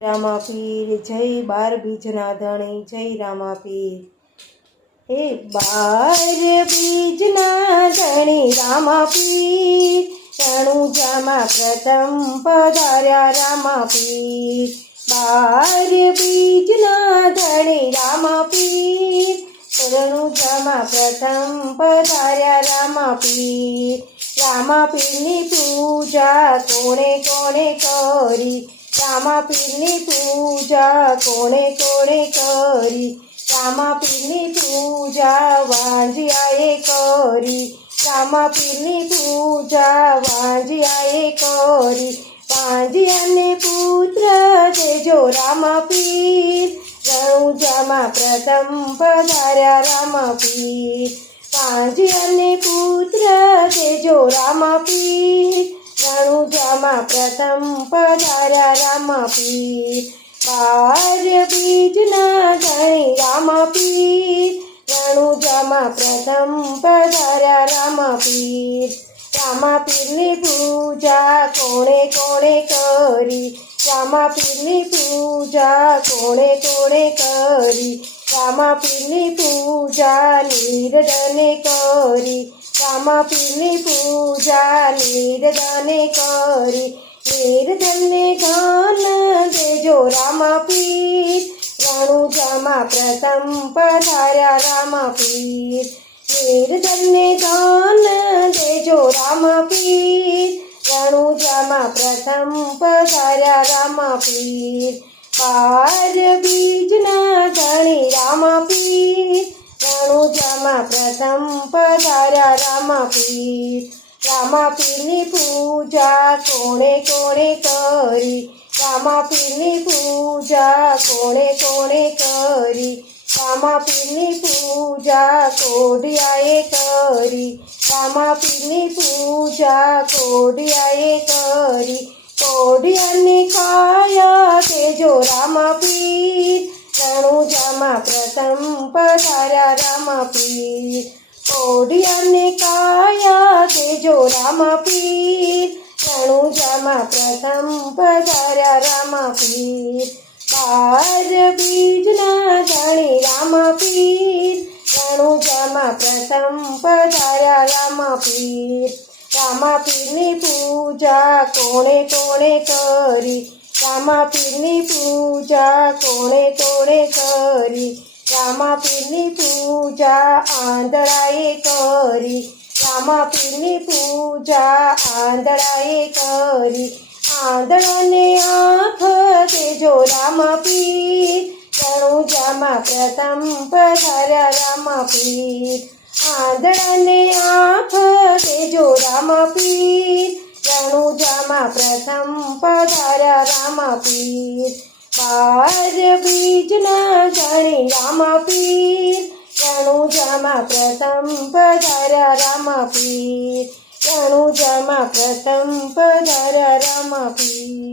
રામાપીર જય 12 બીજના ધણી જય રામાપીર એ 12 બીજના ધણી રામાપીર રણુજામાં પ્રથમ પધાર્યા રામાપીર 12 બીજના ધણી રામાપીર રણુજામાં પ્રથમ પધાર્યા રામાપીર રામાપીરની પૂજા કોણે કોણે કરી રામાપીરની પૂજા કોણે કોણે કરી રામાપીરની પૂજા વાંજિયાએ કરી રામાપીરની પૂજા વાંજિયાએ કરી વાંજિયાને પુત્ર દેજો રામાપીર રણુજામાં પ્રથમ પધાર્યા રામાપીર વાંજિયાને પુત્ર દેજો રામાપીર રણુજામાં પ્રથમ પધાર્યા રામાપીર 12 બીજના ધણી રામાપીર રણુજામાં પ્રથમ પધાર્યા રામાપીર રામાપીરની પૂજા કોણે કોણે કરી રામાપીરની પૂજા કોણે કોણે કરી રામાપીરની પૂજા નિર્ધને કરી રામાપીરની પૂજા નિર્ધને કરી નિર્ધનને ધન દેજો રામાપીર રણુજામાં પ્રથમ પધાર્યા રામાપીર નિર્ધનને ધન દેજો રામાપીર રણુજામાં પ્રથમ પધાર્યા રામાપીર 12 બીજના ધણી રામાપીર રણુજામાં પ્રથમ પધાર્યા રામાપીર રામાપીરની પૂજા કોણે કોણે કરી રામાપીરની પૂજા કોણે કોણે કરી રામાપીરની પૂજા કોઢિયાએ કરી રામાપીરની પૂજા કોઢિયાએ કરી કોઢિયાની કાયા તેજો રામાપીર રણુજામાં પ્રથમ પધાર્યા રામાપીર કોઢિયાને કાયા તેજો રામાપીર રણુજામાં પ્રથમ પધાર્યા રામાપીર 12 બીજના ધણી રામાપીર રણુજામાં પ્રથમ પધાર્યા રામાપીર રામાપીરની પૂજા કોણે કોણે કરી રામાપીરની પૂજા કોણે કોણે કરી રામાપીરની પૂજા આંધળાએ કરી રામાપીરની પૂજા આંધળાએ કરી આંધળાને આંખ દેજો રામાપીર રણુજામાં પ્રથમ પધાર્યા રામાપીર આંધળાને આંખ દેજો રામાપીર રણુજામાં પ્રથમ પધાર્યા રામાપીર 12 બીજના ધણી રામાપીર રણુજામાં પ્રથમ પધાર્યા રામાપીર રણુજામાં પ્રથમ પધાર્યા રામાપીર